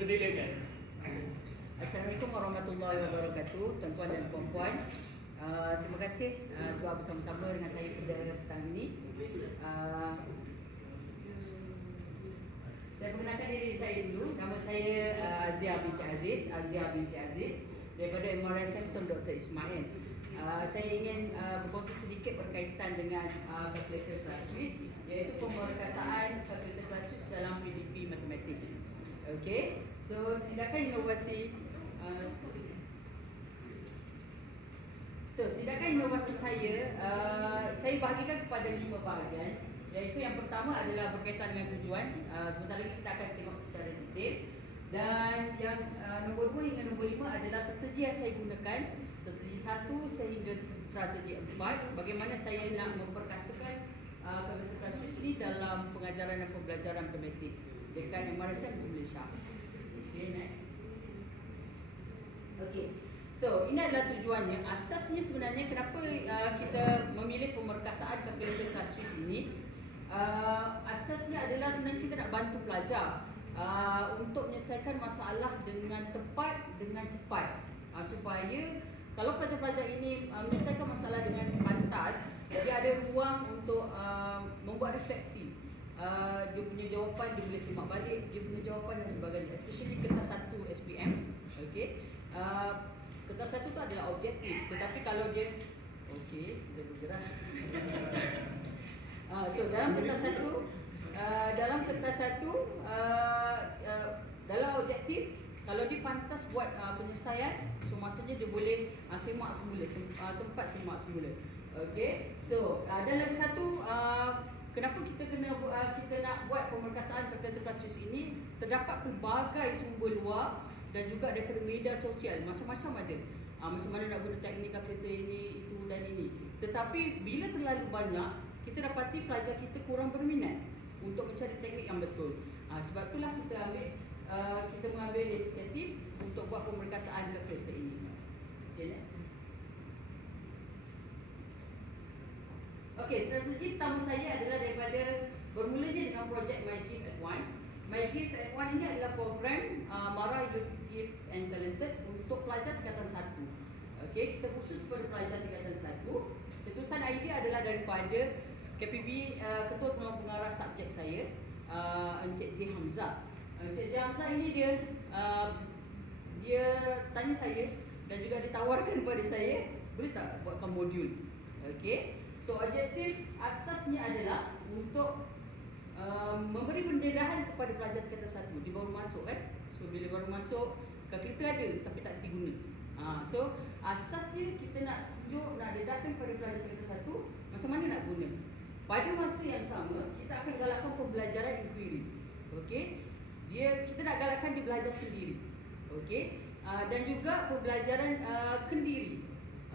Dipersilakan. Assalamualaikum warahmatullahi wabarakatuh, tuan-tuan dan puan-puan. Terima kasih sebab bersama-sama dengan saya pada petang ini. Saya perkenalkan diri saya dulu. Nama saya Azia binti Aziz daripada MRSM Tun Dr. Ismail. Saya ingin berkongsi sedikit berkaitan dengan kalkulator kelas Swiss, iaitu pemerkasaan kalkulator kelas Swiss dalam PDP matematik. Okey, so tindakan inovasi saya bahagikan kepada 5 bahagian, iaitu yang pertama adalah berkaitan dengan tujuan. Sebentar lagi kita akan tengok secara detail. Dan yang nombor 2 hingga nombor 5 adalah strategi yang saya gunakan. Strategi 1 sehingga strategi 4, bagaimana saya nak memperkasakan kalkulator kelas Swiss ini dalam pengajaran dan pembelajaran matematik dekat MRSM di Malaysia. Okay, next. Okay, so ini adalah tujuannya. Asasnya sebenarnya kenapa kita memilih pemerkasaan kalkulator kelas Swiss ini. Asasnya adalah sebenarnya kita nak bantu pelajar untuk menyelesaikan masalah dengan tepat, dengan cepat, supaya kalau pelajar-pelajar ini menyelesaikan masalah dengan pantas, dia ada ruang untuk membuat refleksi. Dia punya jawapan, dia boleh semak balik dia punya jawapan dan sebagainya. Especially kertas 1 SPM. Okay, kertas 1 tu adalah objektif, tetapi kalau dia kita bergerak. So dalam kertas 1, dalam objektif, kalau dia pantas buat penyelesaian, so maksudnya dia boleh semak semula, sempat semak semula. Okay, so dan lagi satu, kenapa kita nak buat pemerkasaan kalkulator kelas Swiss ini? Terdapat pelbagai sumber luar dan juga daripada media sosial, macam-macam ada. Macam mana nak guna teknik kalkulator ini, itu dan ini. Tetapi bila terlalu banyak, kita dapati pelajar kita kurang berminat untuk mencari teknik yang betul. Sebab itulah kita mengambil inisiatif untuk buat pemerkasaan kalkulator ini. Okay, next. Okey, strategi pertama saya adalah daripada bermulanya dengan projek MyGift at One. MyGift at One ini adalah program Mara Youth Gift and Talented untuk pelajar tingkatan 1. Okey, kita khusus kepada pelajar tingkatan 1. Ketusan idea adalah daripada KPB, Ketua Penolong Pengarah subjek saya, Encik J. Hamzah. Encik J. Hamzah ini dia tanya saya dan juga ditawarkan kepada saya, boleh tak buatkan modul. Okey. So objektif asasnya adalah untuk memberi pendedahan kepada pelajar tingkatan 1. Dia baru masuk kan. So bila baru masuk, kalkulator ada tapi tak diguna. So asasnya kita nak dedahkan kepada pelajar tingkatan 1 macam mana nak guna. Pada masa yang sama, kita akan galakkan pembelajaran inquiry. Okey. Kita nak galakkan dia belajar sendiri. Okey. Dan juga pembelajaran kendiri.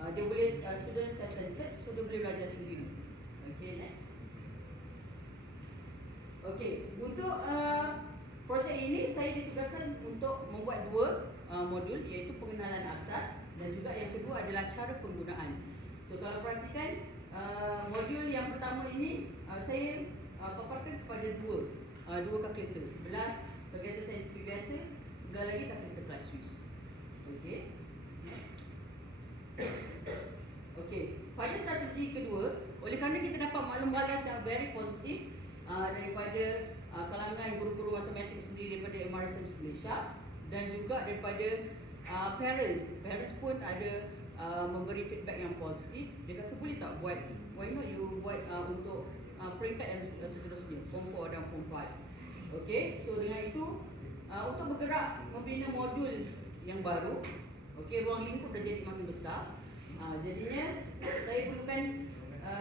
Dia boleh student self-centered, so dia boleh belajar sendiri. Okay, next. Okay, untuk projek ini saya ditugaskan untuk membuat 2 modul, iaitu pengenalan asas dan juga yang kedua adalah cara penggunaan. So kalau perhatikan modul yang pertama ini saya paparkan kepada dua kalkulator. Sebelah kalkulator saintifik biasa, sebelah lagi kalkulator kelas Swiss. Okay, next. Okey, pada strategi kedua, oleh kerana kita dapat maklum balas yang very positif daripada kalangan guru-guru matematik sendiri daripada MRSM Malaysia dan juga daripada parents pun ada memberi feedback yang positif. Dia kata boleh tak buat, why not you buat untuk peringkat yang seterusnya, Form 4 dan Form 5. Okey, so dengan itu untuk bergerak membina modul yang baru. Okey, ruang lingkup dah jadi makin besar. Jadinya saya perlukan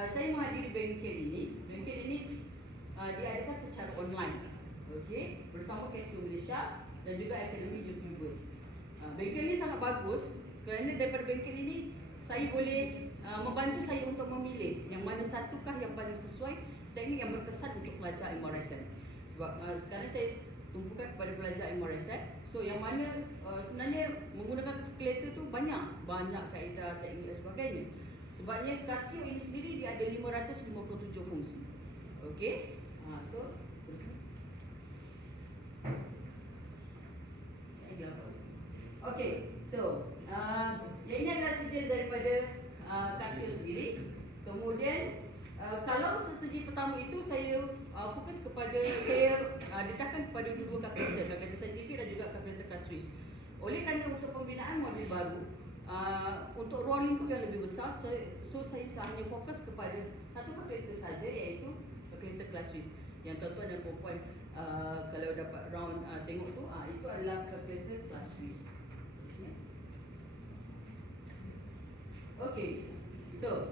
saya menghadiri bengkel ini. Bengkel ini diadakan secara online. Okey, bersama Casio Malaysia dan juga Akademi YouTuber. Bengkel ini sangat bagus kerana daripada bengkel ini saya boleh membantu saya untuk memilih yang mana satukah yang paling sesuai teknik yang berkesan untuk pelajar MRSM. Sebab sekarang saya tumpukan kepada pelajar MRSM. So yang mana sebenarnya menggunakan kalkulator tu banyak kaedah, teknik dan sebagainya. Sebabnya Casio ini sendiri dia ada 557 fungsi. Okey. So Okey, so yang ini adalah sijil daripada Casio sendiri. Kemudian kalau strategi pertama itu saya fokus kepada, saya dedahkan kepada dua kalkulator saintifik dan juga kalkulator kelas Swiss. Oleh kerana untuk pembinaan model baru, untuk ruang lingkup yang lebih besar, so saya hanya fokus kepada satu kalkulator saja, iaitu kalkulator kelas Swiss. Yang tuan-tuan dan puan-puan kalau dapat round tengok tu, itu adalah kalkulator kelas Swiss. Okey, so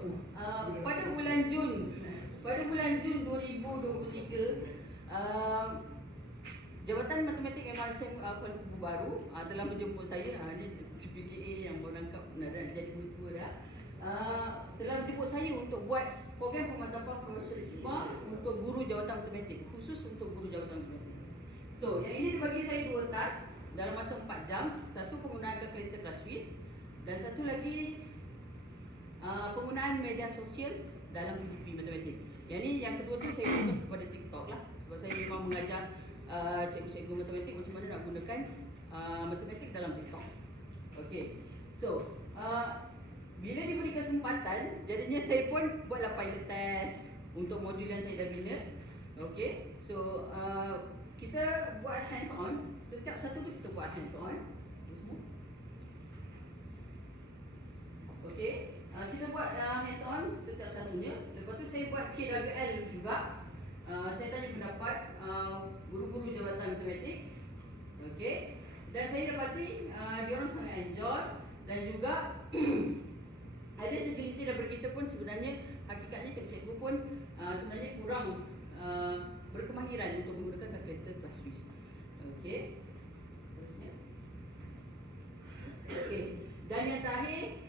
pada bulan Jun 2023, Jabatan Matematik MRSM Kuala Lumpur baru telah menjemput saya. Ini PKA yang berangkap dan jadi guru dah. Telah menjemput saya untuk buat program pemantapan profesionalisme untuk guru jawatan matematik, khusus untuk guru jawatan matematik. So, yang ini dibagi saya 2 task dalam masa 4 jam. Satu penggunaan kalkulator kelas Swiss dan satu lagi penggunaan media sosial dalam PDP matematik. Yang ni, yang kedua tu saya fokus kepada TikTok lah, sebab saya memang mengajar cikgu-cikgu matematik macam mana nak gunakan matematik dalam TikTok. Okey, so bila diberi kesempatan, jadinya saya pun buatlah pilot test untuk modul yang saya dah bina. Okey, so kita buat hands on. Setiap satu tu kita buat hands on. Okey, kita buat hands on setiap satunya. Lepas tu saya buat KWL juga. Saya tanya pendapat guru-guru jabatan matematik. Okey, dan saya dapati diorang sangat enjoy dan juga ada segelintir daripada kita pun sebenarnya hakikatnya cikgu-cikgu pun sebenarnya kurang berkemahiran untuk menggunakan kalkulator kelas Swiss. Okey, terusnya. Okey, dan yang terakhir,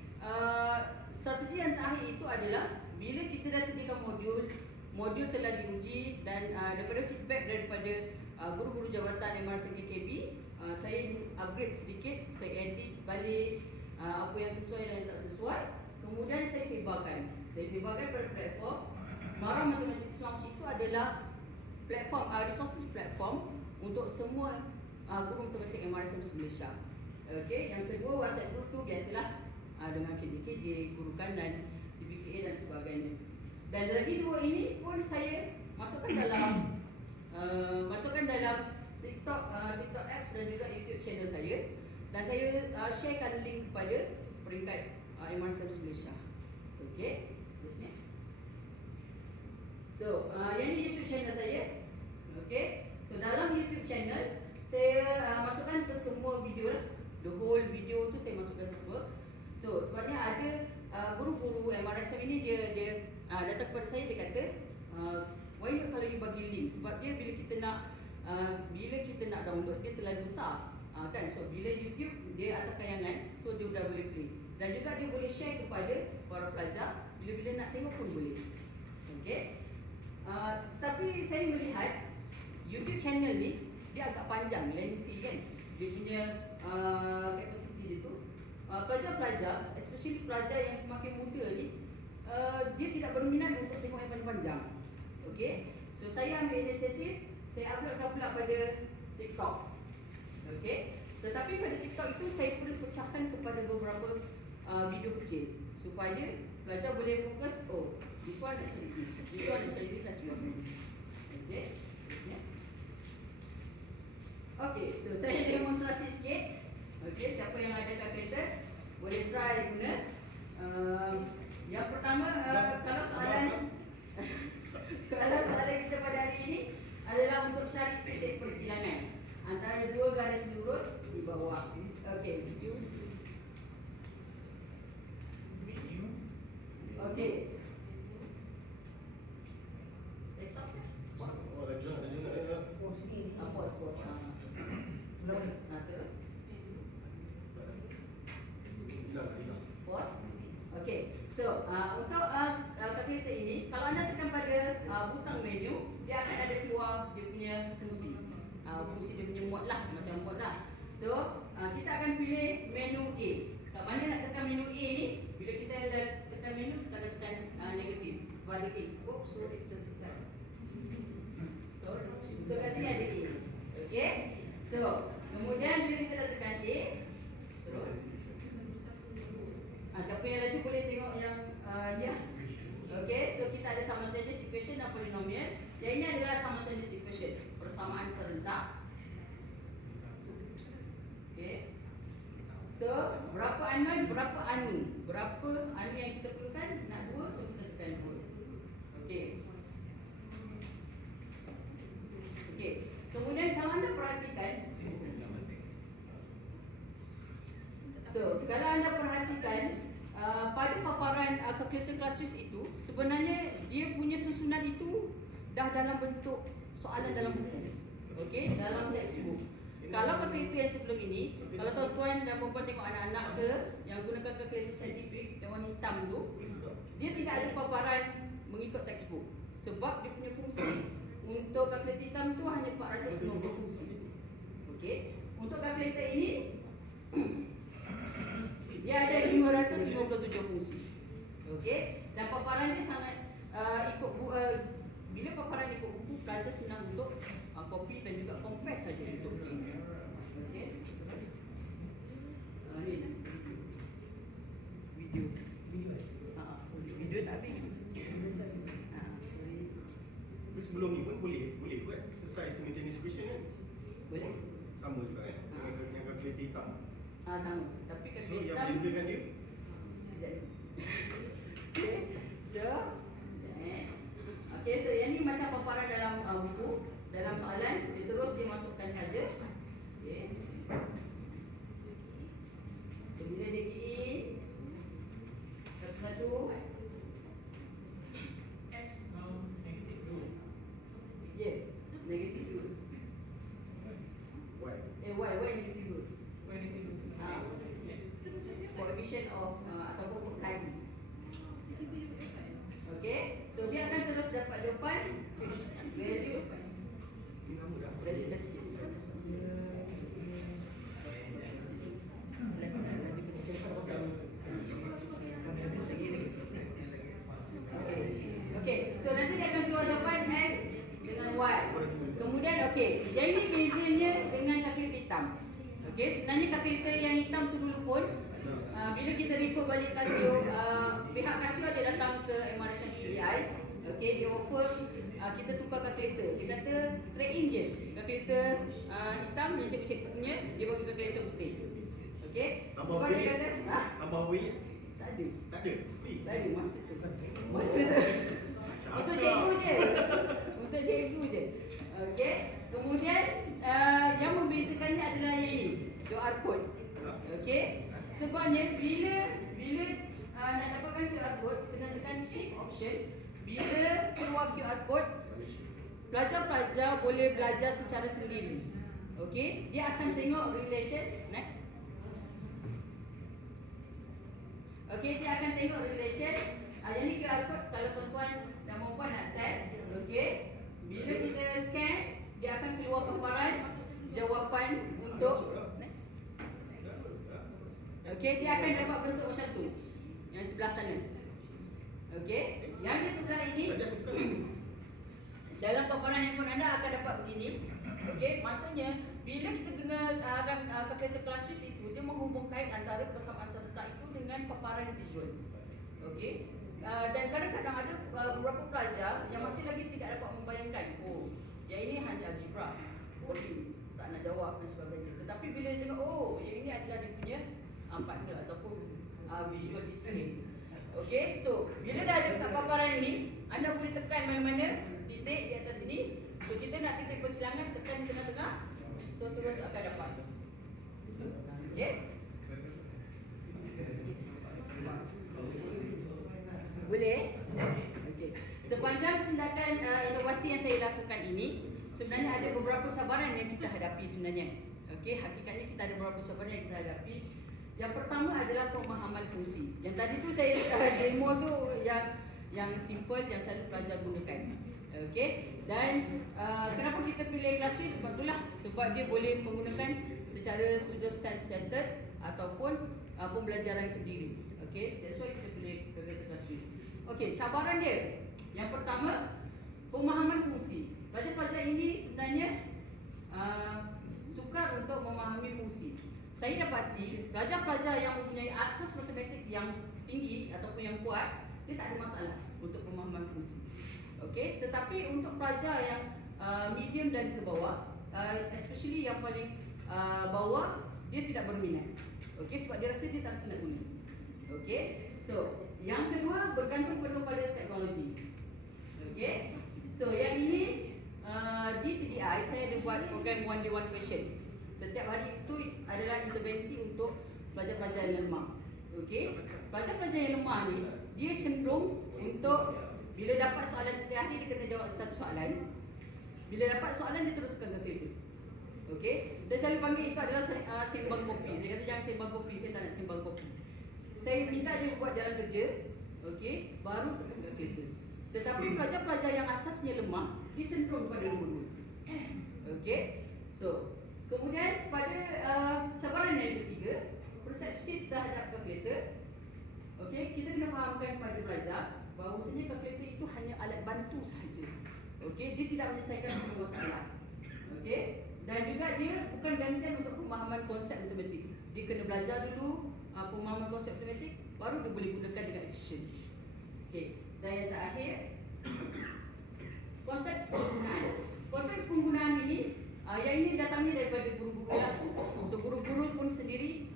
strategi yang terakhir itu adalah bila kita dah sediakan modul telah diuji dan daripada feedback daripada guru-guru jawatan MRSM KKB, saya upgrade sedikit, saya edit balik apa yang sesuai dan yang tak sesuai. Kemudian saya sebarkan pada platform. Mara Mathematics Lounge itu adalah platform, resources platform untuk semua guru matematik MRSM Malaysia. Okey, yang kedua WhatsApp group tu biasalah dengan KJ, guru kanan, TPKA dan sebagainya. Dan lagi dua ini pun saya masukkan dalam TikTok apps dan juga YouTube channel saya, dan saya sharekan link kepada peringkat MRSM Malaysia. Okey, terusnya. So, yang ini YouTube channel saya. Okey, so dalam YouTube channel saya masukkan ke semua video lah. The whole video tu saya masukkan semua. So, sebabnya ada guru-guru MRSM ini dia datang kepada saya, dia kata, why not kalau you bagi link, sebab dia bila kita nak download dia terlalu besar, kan. So bila YouTube dia atas kayangan, so dia dah boleh play, dan juga dia boleh share kepada para pelajar bila-bila nak tengok pun boleh. Okey, tapi saya melihat YouTube channel ni dia agak panjang, lengthy kan, dia punya capacity dia tu. Pelajar-pelajar, especially pelajar yang semakin muda ni, dia tidak berminat untuk tengok yang panjang-panjang. Okey, so saya ambil inisiatif, saya uploadkan pula pada TikTok. Okey, tetapi pada TikTok itu saya perlu pecahkan kepada beberapa video kecil supaya pelajar boleh fokus. Oh, this one actually that's what. Okey, okey, so saya demonstrasi sikit. Okey, siapa yang ada kalkulator boleh try guna. Yang pertama, kalau soalan kita pada hari ini adalah untuk cari titik persilangan antara dua garis lurus di bawah. Okey, video. Okey. Stop. Pause. Oh, dah jalan. Pause. Terus. Pause. Okey. So, untuk kalkulator ini, kalau anda tekan pada butang menu, dia akan ada keluar dia punya fungsi. Fungsi dia punya mod lah, macam mod lah. So, kita akan pilih menu A. Kat mana nak tekan menu A ni? Bila kita dah tekan menu, kita akan tekan negatif. Sebab ada A. Oops, sorry, kita tekan. So kat sini ada A. Okey. So, kemudian bila kita dah tekan Ya. Okay, so kita ada simultaneous equation dan polinomial. Yang ini adalah simultaneous equation, persamaan serentak. Okay. So, berapa anu, berapa anu yang kita perlukan? Nak 2, so kita tekan 2. Okay. Okay. Kemudian kalau anda perhatikan, so kalau anda perhatikan pada paparan calculator class Swiss itu, sebenarnya dia punya susunan itu dah dalam bentuk soalan dalam buku. Okey, dalam textbook. Kalau calculator yang sebelum ini, kalau tuan-tuan dan puan-puan tengok anak-anak ke yang gunakan calculator saintifik yang warna hitam tu, dia tidak ada paparan mengikut textbook. Sebab dia punya fungsi untuk calculator hitam tu hanya 490 fungsi. Okey, untuk calculator ini dia ada 557 fungsi. Okey, dan paparan dia sangat bila paparan ikut buku, pelajar senang untuk copy dan juga compare saja untuk ini. Okey. Ni video. Sorry, video tak habis. Sorry. Tapi sebelum ni pun boleh buat selesai simultaneous equation kan? Boleh? Sama juga kan? Yang calculator hitam. Sama. Tapi So calculator yang bezakan dia? Okay, so yang ni macam paparan dalam buku, dalam soalan, dia terus dia masukkan saja. Okay. So bila dia key in satu-satu, X negatif 2. yeah, negatif 2. Y. Y negatif 2. Y negatif 2. Coefficient of ataupun kali. Okay, so dia akan terus dapat jawapan value. Ini lama dah. Dah sikit. Okay, so nanti dia akan keluar jawapan X dengan Y. Kemudian okey, yang ini bezanya dengan calculator hitam. Okey, sebenarnya calculator yang hitam tu dulu pun bila kita refer balik Casio, pihak Casio dia datang ke MRSM PDI. Okey, dia offer kita tukar calculator. Dia kata trade in je. Calculator hitam yang cikgu-cikgu punya, dia bagi calculator putih. Okey. Tambah Sebab dia kata, tambah weight? tak ada. Tak ada. Tak ada masa tu. Masa tu. Untuk cikgu je. Untuk cikgu je. Okey. Kemudian yang membezakannya adalah yang ini, QR code. Okey. Sebabnya bila nak dapatkan QR code, kena tekan shift option. Bila keluar QR code, pelajar-pelajar boleh belajar secara sendiri. Okey, dia akan tengok relation. Next. Okey, dia akan tengok relation. Yang ni QR code kalau tuan-tuan dan puan-puan nak test. Okey, bila kita scan, dia akan keluar paparan jawapan untuk. Okey, dia akan dapat bentuk macam tu. Yang sebelah sana. Okey, yang di sebelah ini dalam paparan handphone anda akan dapat begini. Okey, maksudnya bila kita guna calculator class Swiss itu, dia menghubungkan antara persamaan serentak itu dengan paparan visual. Okey, dan kadang-kadang ada beberapa pelajar yang masih lagi tidak dapat membayangkan, oh, yang ini hanya algebra, coding, tak nak jawab dan sebagainya. Tetapi bila dia tengok, oh, yang ini adalah dia punya partner ataupun visual display. Okey, so bila dah ada kat paparan ini, anda boleh tekan mana-mana titik di atas sini. So kita nak titik persilangan, tekan tengah-tengah. So terus akan dapat. Okey. Boleh? Okey. Sepanjang tindakan inovasi yang saya lakukan ini, sebenarnya ada beberapa cabaran yang kita hadapi sebenarnya. Okey, hakikatnya kita ada beberapa cabaran yang kita hadapi. Yang pertama adalah pemahaman fungsi. Yang tadi tu saya demo tu yang simple yang selalu pelajar gunakan. Okey. Dan kenapa kita pilih kelas Swiss? Sebab itulah, sebab dia boleh menggunakan secara student self-centered ataupun pembelajaran kendiri. Okey. That's why kita pilih kelas Swiss. Okey, cabaran dia. Yang pertama, pemahaman fungsi. Pelajar-pelajar ini sebenarnya sukar untuk memahami fungsi. Saya dapati pelajar-pelajar yang mempunyai asas matematik yang tinggi ataupun yang kuat, dia tak ada masalah untuk pemahaman fungsi. Okey, tetapi untuk pelajar yang medium dan ke bawah, especially yang paling bawah, dia tidak berminat. Okey, sebab dia rasa dia tak nak guna. Okey, so yang kedua bergantung penuh pada teknologi. Okey, so yang ini di TDI saya ada buat program one day one question. Setiap hari itu adalah intervensi untuk pelajar-pelajar yang lemah. Okey, pelajar-pelajar yang lemah ni dia cenderung untuk bila dapat soalan terakhir dia kena jawab satu soalan. Bila dapat soalan dia terus tekan kalkulator. Okey, saya selalu panggil itu adalah sembang kopi. Dia kata jangan sembang kopi, saya tak nak sembang kopi. Saya minta dia buat jalan kerja, okey, baru tekan kalkulator. Tetapi pelajar-pelajar yang asasnya lemah, dia cenderung pada nombor 2. Okey, so kemudian pada cabaran yang ketiga, persepsi terhadap kalkulator. Okey, kita kena fahamkan kepada pelajar bahawasanya kalkulator itu hanya alat bantu sahaja. Okey, dia tidak menyelesaikan semua masalah. Okey, dan juga dia bukan gantian untuk pemahaman konsep matematik. Dia kena belajar dulu pemahaman konsep matematik, baru dia boleh gunakan dengan efisien. Okey, dan yang terakhir, konteks penggunaan. Konteks penggunaan ini, yang ini datangnya daripada guru-guru lah. So guru-guru pun sendiri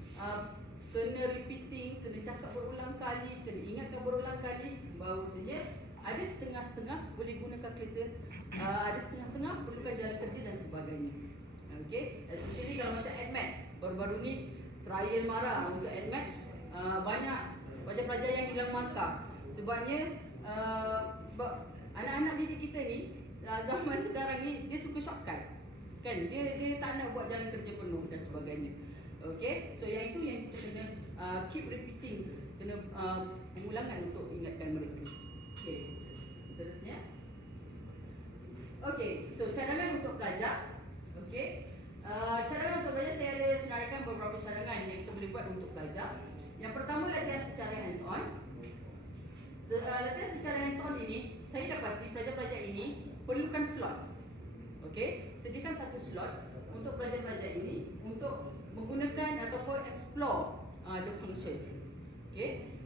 kena repeating, kena cakap berulang kali, kena ingatkan berulang kali bahawasanya ada setengah-setengah boleh guna kalkulator, ada setengah-setengah perlukan jalan kerja dan sebagainya. Okey, especially kalau macam AdMath, baru-baru ni trial marah untuk AdMath, banyak pelajar-pelajar yang hilang markah. Sebabnya sebab anak-anak didik kita ni zaman sekarang ni dia suka shortcut. Kan, dia tak nak buat jalan kerja penuh dan sebagainya. Okey, so yang itu yang kita kena keep repeating, kena pengulangan untuk ingatkan mereka. Okey, seterusnya. Okey, so cadangan untuk pelajar. Okey, cadangan untuk pelajar saya ada senaraikan beberapa cadangan yang kita boleh buat untuk pelajar. Yang pertama, latihan secara hands on. Latihan secara hands on ini saya dapati pelajar-pelajar ini perlukan slot. Okey, sediakan satu slot untuk pelajar-pelajar ini untuk menggunakan ataupun explore the function. Okey,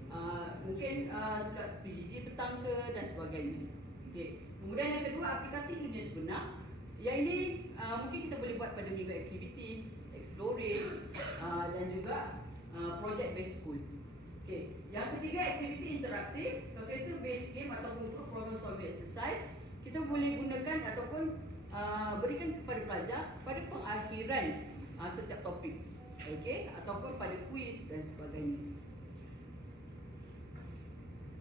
mungkin slot PJJ petang ke dan sebagainya. Okey, kemudian yang kedua, aplikasi dunia sebenar. Yang ini mungkin kita boleh buat pada minggu aktiviti, explorers dan juga project based school. Okey, yang ketiga, aktiviti interaktif, calculator based game ataupun group problem solving exercise. Kita boleh gunakan ataupun berikan kepada pelajar pada pengakhiran setiap topik. Okey, ataupun pada kuis dan sebagainya.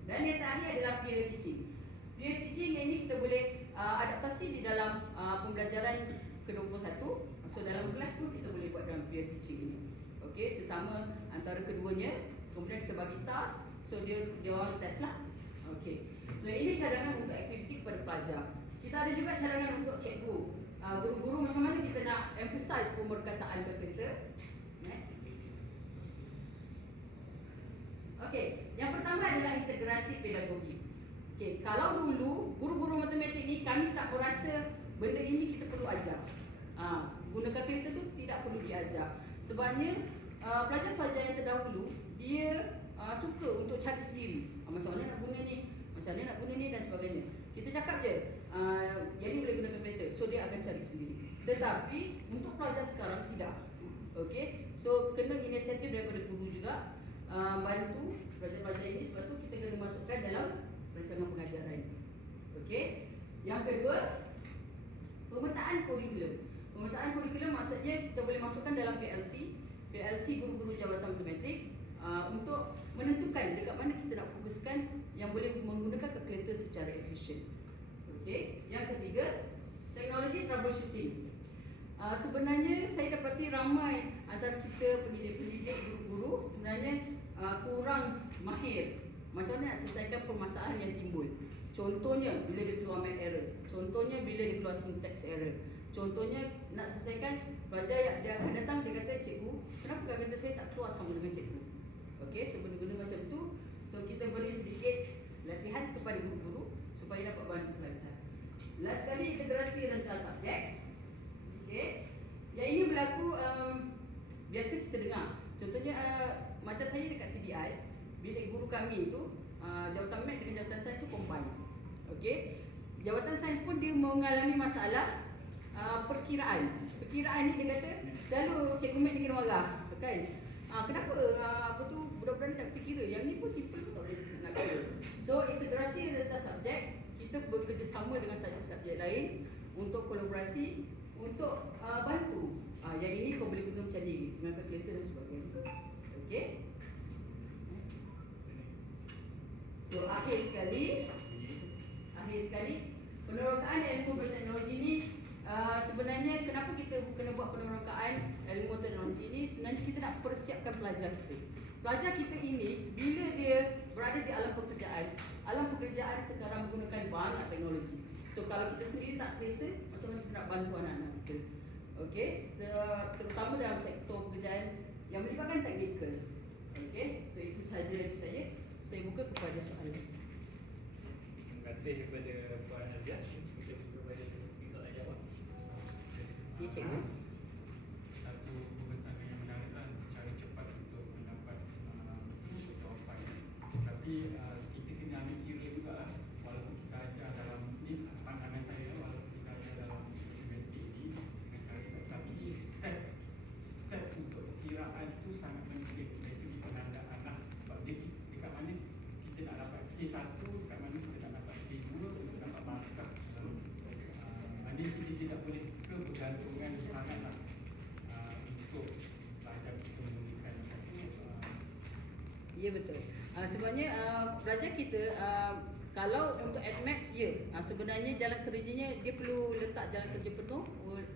Dan yang terakhir adalah peer teaching. Peer teaching ini kita boleh adaptasi di dalam pembelajaran ke-21. So dalam kelas pun kita boleh buat dalam peer teaching ini. Okey, sesama antara keduanya. Kemudian kita bagi task, so dia orang test lah. Okey, so ini cadangan untuk aktiviti kepada pelajar. Kita ada juga cadangan untuk cikgu. Guru-guru macam mana kita nak emphasize pemerkasaan kalkulator. Okey, yang pertama adalah integrasi pedagogi. Okey, kalau dulu guru-guru matematik ni kami tak berasa benda ini kita perlu ajar. Guna kalkulator tu tidak perlu diajar. Sebabnya pelajar-pelajar yang terdahulu dia suka untuk cari sendiri. Macam mana nak guna ni, macam mana nak guna ni dan sebagainya. Kita cakap je, yang ni boleh guna kalkulator, so dia akan cari sendiri. Tetapi untuk pelajar sekarang tidak. Okey, so kena inisiatif daripada guru juga, bantu pelajar-pelajar ini. Sebab tu kita kena masukkan dalam rancangan pengajaran. Okey, yang kedua, pemetaan kurikulum. Pemetaan kurikulum maksudnya kita boleh masukkan dalam PLC guru-guru jabatan matematik untuk menentukan dekat mana kita nak fokuskan yang boleh menggunakan kalkulator secara efisien. Okey, yang ketiga, teknologi troubleshooting. Sebenarnya saya dapati ramai antara kita pendidik-pendidik, guru-guru sebenarnya kurang mahir macam mana nak selesaikan permasalahan yang timbul. Contohnya bila dia keluar math error, contohnya bila dia keluar syntax error, contohnya nak selesaikan pelajar dia akan datang, dia kata, cikgu, kenapa kalkulator saya tak keluar sama dengan cikgu. Okey, so benda-benda macam tu, so kita beri sedikit latihan kepada guru-guru supaya dapat bantu pelajar. Last sekali, integrasi rentas subjek. Okey, yang ini berlaku biasa kita dengar. Contohnya macam saya dekat TDI, bilik guru kami itu jawatan mat dengan jawatan sains tu combine. Okey. Jawatan sains pun dia mengalami masalah perkiraan. Perkiraan ni dia kata selalu cikgu mat dia kena marah, kan? Kenapa apa tu budak-budak ni tak boleh kira? Yang ni pun simple pun tak boleh nak kira. So integrasi lintas subjek, kita bekerjasama dengan subjek-subjek lain untuk kolaborasi, untuk bantu. Yang ini kau boleh guna macam ni dengan kalkulator dan sebagainya. Okey. So akhir sekali penerokaan ilmu berteknologi ni sebenarnya kenapa kita kena buat penerokaan ilmu teknologi ni? Sebenarnya kita nak persiapkan pelajar kita. Pelajar kita ini bila dia berada di alam pekerjaan sekarang menggunakan banyak teknologi. So kalau kita sendiri tak selesa, macam mana kita nak bantu anak-anak kita? Okey, terutama dalam sektor pekerjaan yang melibatkan teknikal. Okey, so itu saja dari saya. Saya buka kepada soalan. Terima kasih kepada Puan Azia. Kita kepada soalan jawab. Ya, cikgu. Satu pertanyaan yang menariklah cara cepat untuk mendapat jawapan. Tapi kita kena ambil kira juga lah, walaupun kita ajar dalam ni pandangan saya, walaupun kita ajar dalam matematik ni dengan cara cepat, tapi step untuk perkiraan tu sangat penting dari segi penandaan lah. Sebab dia dekat mana kita nak dapat K1, dekat mana kita nak dapat K2 untuk dapat markah. Maknanya kita tidak boleh kebergantungan sangatlah untuk pelajar kita menggunakan Ya, betul. Sebabnya pelajar kita kalau untuk admax sebenarnya jalan kerjanya dia perlu letak jalan kerja penuh,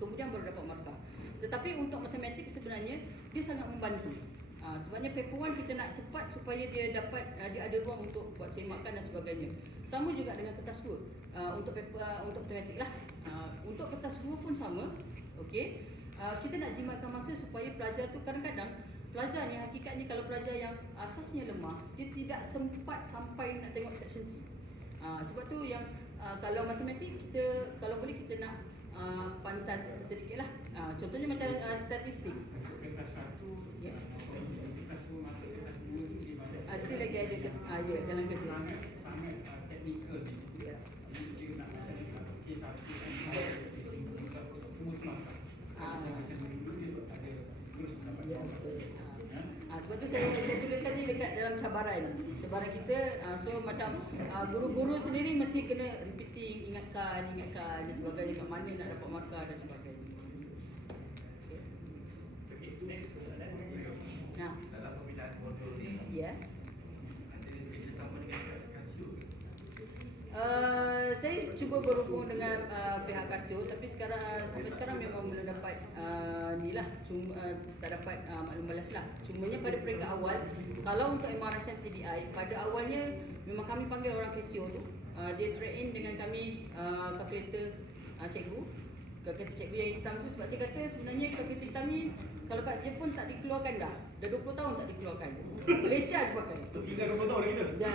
kemudian baru dapat markah. Tetapi untuk matematik sebenarnya dia sangat membantu. Sebabnya paper 1 kita nak cepat supaya dia dapat dia ada ruang untuk buat semakan dan sebagainya. Sama juga dengan kertas 2 untuk paper untuk matematik lah. Untuk kertas 2 pun sama. Okey. Kita nak jimatkan masa supaya pelajar tu kadang-kadang pelajar ni hakikatnya kalau pelajar yang asasnya lemah, dia tidak sempat sampai nak tengok section C. Sebab tu yang kalau matematik kita kalau boleh kita nak pantas sedikit lah. Contohnya macam statistik. masuk kertas 1, Yes. kertas 2 masuk kertas 2 tu dia banyak. Still lagi ada ya jalan kerja. Sangat teknikal di situ. Ya. Dia nak macam ni, nak K1 kan, semua kelas tak. Macam dulu dia ada terus dapat Ya, jawab. betul. Ya. Sebab tu saya tuliskan ni dekat dalam cabaran kita. So macam guru-guru sendiri mesti kena repeating, ingatkan dan sebagainya, kat mana nak dapat markah dan sebagainya. Okey, next soalan. Nah, Dalam pembinaan modul ni ya. ada kerjasama dengan Casio. Saya cuba berhubung dengan pihak Casio, tapi sampai sekarang memang belum dapat tak dapat maklum balas lah. Cumanya pada peringkat awal, kalau untuk MRSM TDI, pada awalnya memang kami panggil orang Casio tu. Dia trade in dengan kami kalkulator cikgu. Kalkulator cikgu yang hitam tu, sebab dia kata sebenarnya kalkulator hitam ni kalau kat Jepun tak dikeluarkan dah 20 tahun tak dikeluarkan. Malaysia je pakai. Tinggal 20 tahun lagi kita.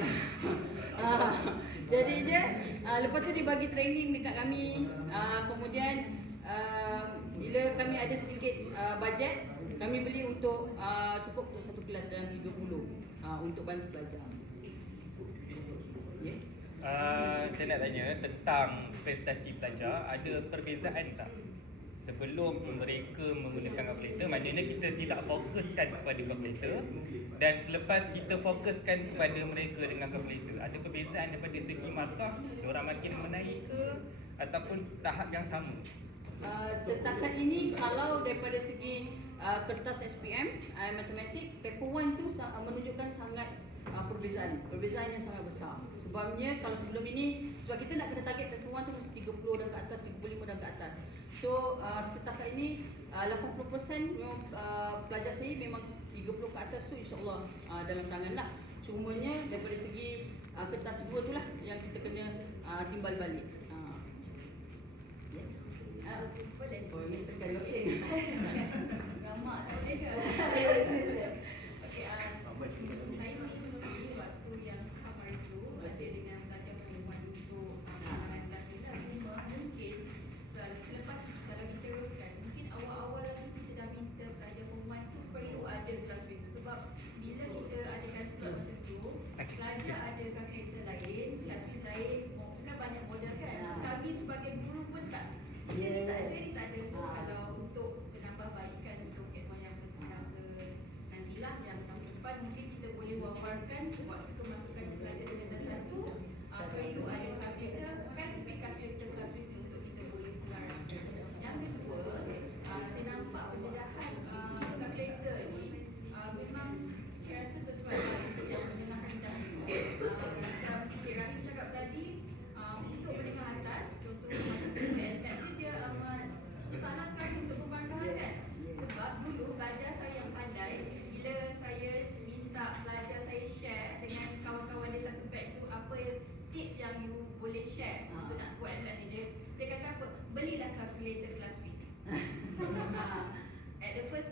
Jadi je lepas tu dia bagi training dekat kami. Kemudian bila kami ada sedikit bajet, kami beli untuk cukup untuk satu kelas dalam 30 untuk bantu pelajar. Ya. Saya nak tanya tentang prestasi pelajar, ada perbezaan tak? Sebelum mereka menggunakan kalkulator, maknanya kita tidak fokuskan kepada kalkulator, dan selepas kita fokuskan kepada mereka dengan kalkulator, ada perbezaan daripada segi markah, diorang makin menaik ke ataupun tahap yang sama? Setakat ini kalau daripada segi kertas SPM matematik, paper 1 tu menunjukkan sangat perbezaan yang sangat besar. Sebabnya kalau sebelum ini, sebab kita nak kena target paper 1 tu mesti 30 dan ke atas, 35 dan ke atas. So setakat ini 80% memang pelajar saya memang 30 ke atas tu insya-Allah dalam tangan lah. Cumanya daripada segi kertas 2 tu lah yang kita kena timbal balik. Boleh tekan okey. Gamak tak boleh ke? Okey, saya mengikuti waktu yang kemarin tu ada dengan pelajar perempuan untuk amalan kelas kita. Cuma mungkin selepas kalau diteruskan, mungkin awal-awal tu kita dah minta pelajar perempuan tu perlu ada kelas kita. Sebab bila kita adakan slot macam tu, pelajar juga ada kalkulator lain, classmate lain, kan banyak model kan. So kami sebagai guru pun tak, macam ni tak ada, ni tak ada. So kalau untuk penambahbaikan untuk akademik yang berkenaan ke nantilah yang tahun depan mungkin kita boleh wawarkan waktu kemasukan pelajar tingkatan 1 perlu ada kalkulator, spesifik kalkulator classmate untuk kita boleh selaraskan. Yang kedua, saya nampak pendedahan kalkulator ni memang saya rasa sesuai untuk yang menengah rendah. Macam Cik Rahim cakap tadi, untuk menengah atas, contohnya macam AdMath ni dia amat susahlah sekali untuk pembandahan kan. Sebab dulu pelajar saya yang pandai, bila saya minta pelajar saya share dengan kawan-kawan dia satu batch tu, apa tips yang you boleh share untuk nak score AdMath ni, dia kata apa? Belilah calculator class fee. At the first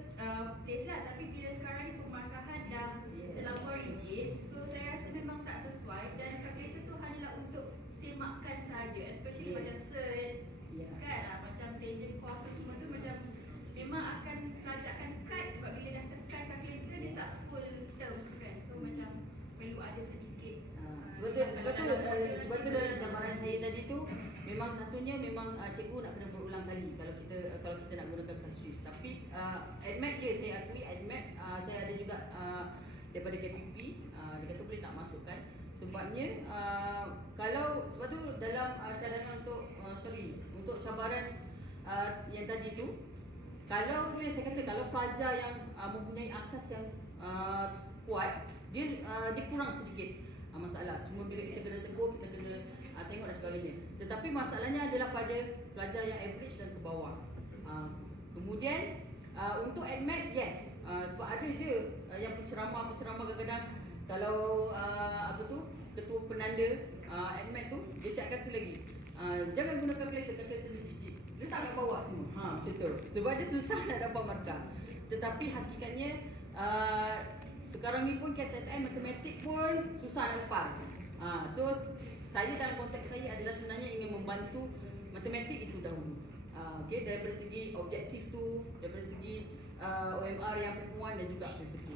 place lah, tapi bila sekarang ni pemangkahan dah terlampau rigid, so saya rasa memang tak sesuai dan kalkulator tu hanyalah untuk semakkan saja, especially macam cert kan, macam tangent cost semua tu macam memang akan pelajarkan cut sebab bila dah tekan kalkulator dia tak full terms kan, so macam perlu ada sedikit Sebab tu dalam cabaran saya tadi tu memang satunya memang cikgu nak kena berulang kali kalau kita nak gunakan class Swiss. Tapi AdMath saya akui AdMath saya ada juga daripada KPP, dia kata boleh tak masukkan sebabnya sebab tu dalam cadangan untuk cabaran yang tadi tu, kalau boleh saya kata kalau pelajar yang mempunyai asas yang kuat, dia kurang sedikit masalah. Cuma bila kita kena tegur, kita kena tengok dan sebagainya. Tetapi masalahnya adalah pada pelajar yang average dan ke bawah. Kemudian untuk AdMath, yes, sebab ada je yang penceramah kadang-kadang kalau ketua penanda AdMath tu dia siap kata lagi, jangan guna kalkulator ni jijik, letak kat bawah semua. Macam tu. Sebab dia susah nak dapat markah. Tetapi hakikatnya sekarang ni pun KSSI matematik pun susah nak lepas. So saya dalam konteks saya adalah sebenarnya ingin membantu matematik itu dahulu. Okay, daripada segi objektif tu, daripada segi OMR yang perempuan dan juga PPT.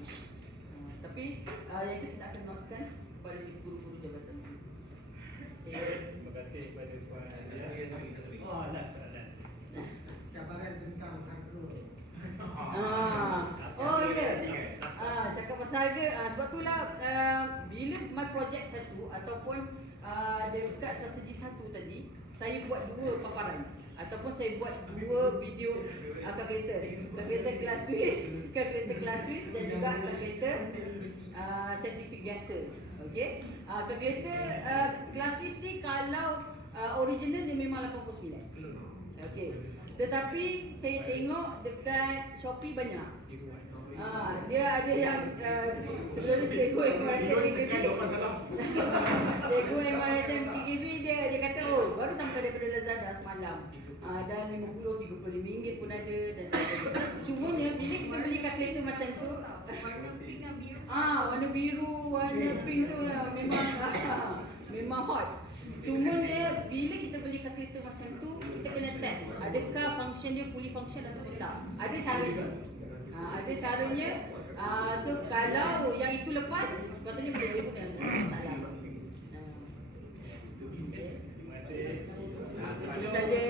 Tapi yang itu kita akan notkan kepada guru-guru jabatan. Terima kasih kepada Puan Azia. Oh, last. Cabaran tentang harga. Oh ya. Cakap pasal harga, sebab itulah bila my project satu ataupun dekat strategi satu tadi, saya buat 2 paparan ataupun saya buat 2 video kalkulator kelas Swiss, dan juga kalkulator saintifik biasa. Okey. Kalkulator kelas Swiss ni kalau original dia memang 89. Okey. Tetapi saya tengok dekat Shopee banyak. Dia ada yang sebelum ni cikgu MRSM PKB. Cikgu MRSM PKB dia kata baru sampai daripada Lazada semalam. Dan 50 RM35 pun ada dan sebagainya. Cumanya bila kita beli kalkulator macam tu, warna pink dan biru. warna biru, warna pink tu memang hot. Cumanya bila kita beli kalkulator macam tu, kita kena test adakah function dia fully function atau tak. Ada caranya. Ada caranya. So kalau yang itu lepas, sepatutnya boleh dia pun tak ada masalah. Terima kasih. Ini saja.